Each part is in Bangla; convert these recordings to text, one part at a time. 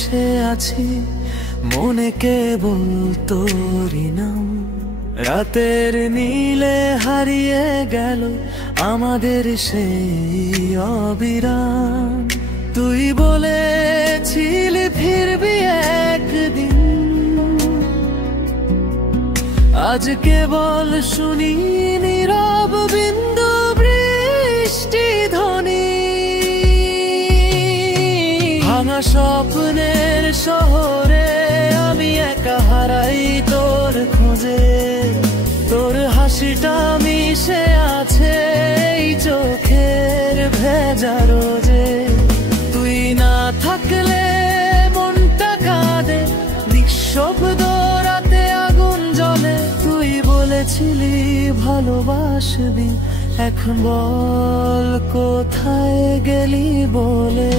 বসে আছি, মনে কেবল তোরই নাম। রাতের নীলে হারিয়ে গেল আমাদের সেই অবিরাম। তুই বলেছিলি ফিরবি একদিন, আজ কেবল শুনি নীরব বিন্দু বৃষ্টি ধ্বনি। ভাঙা স্বপ্নের শহরে আমি একা হারাই তোর খোঁজে। তোর হাসিটা মিশে আছে এই চোখের ভেজা রোজে। তুই না থাকলে মনটা কাঁদে, নিঃশব্দ রাতে আগুন জ্বলে। তুই বলেছিলি ভালোবাসবি, এখন বল কোথায় গেলি বলে।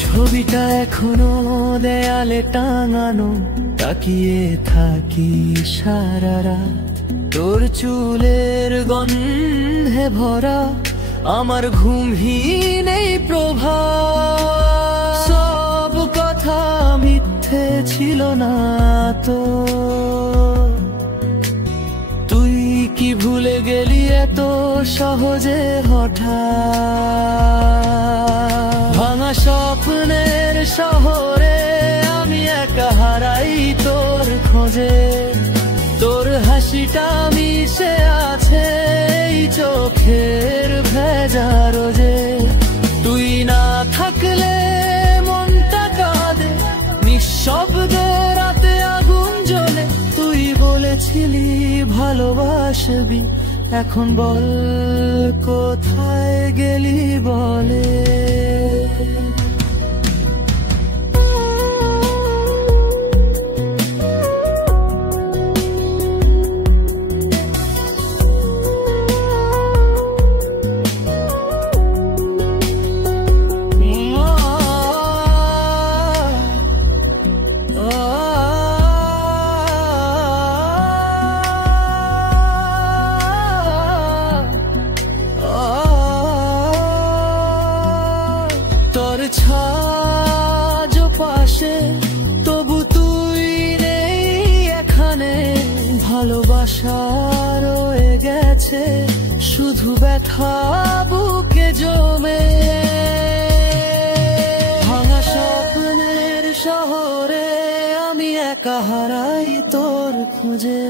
ছবিটা এখনো দেয়ালে টাঙানো, তাকিয়ে থাকি সারা রাত। তোর চুলের গন্ধে ভরা আমার ঘুমহীন এই প্রভাত। সব কথা মিথ্যে ছিল না তো, তুই কি ভুলে গেলি এত সহজে হঠাৎ। ভাঙা স্বপ্নের শহরে আমি একা হারাই তোর খোঁজে। তোর হাসিটা মিশে আছে এই চোখের ভেজা রোজে। তুই না থাকলে মনটা কাঁদে, নিঃশব্দ রাতে আগুন জ্বলে। তুই বলেছিলি ভালোবাসবি, এখন বল কোথায় গেলি বলে। তোর ছাজ পাশে তবু তুই নেই এখানে। ভালোবাসা রয়ে গেছে শুধু ব্যথা বুকে জমে। ভাঙা স্বপ্নের শহরে আমি একা হারাই তোর খোঁজে।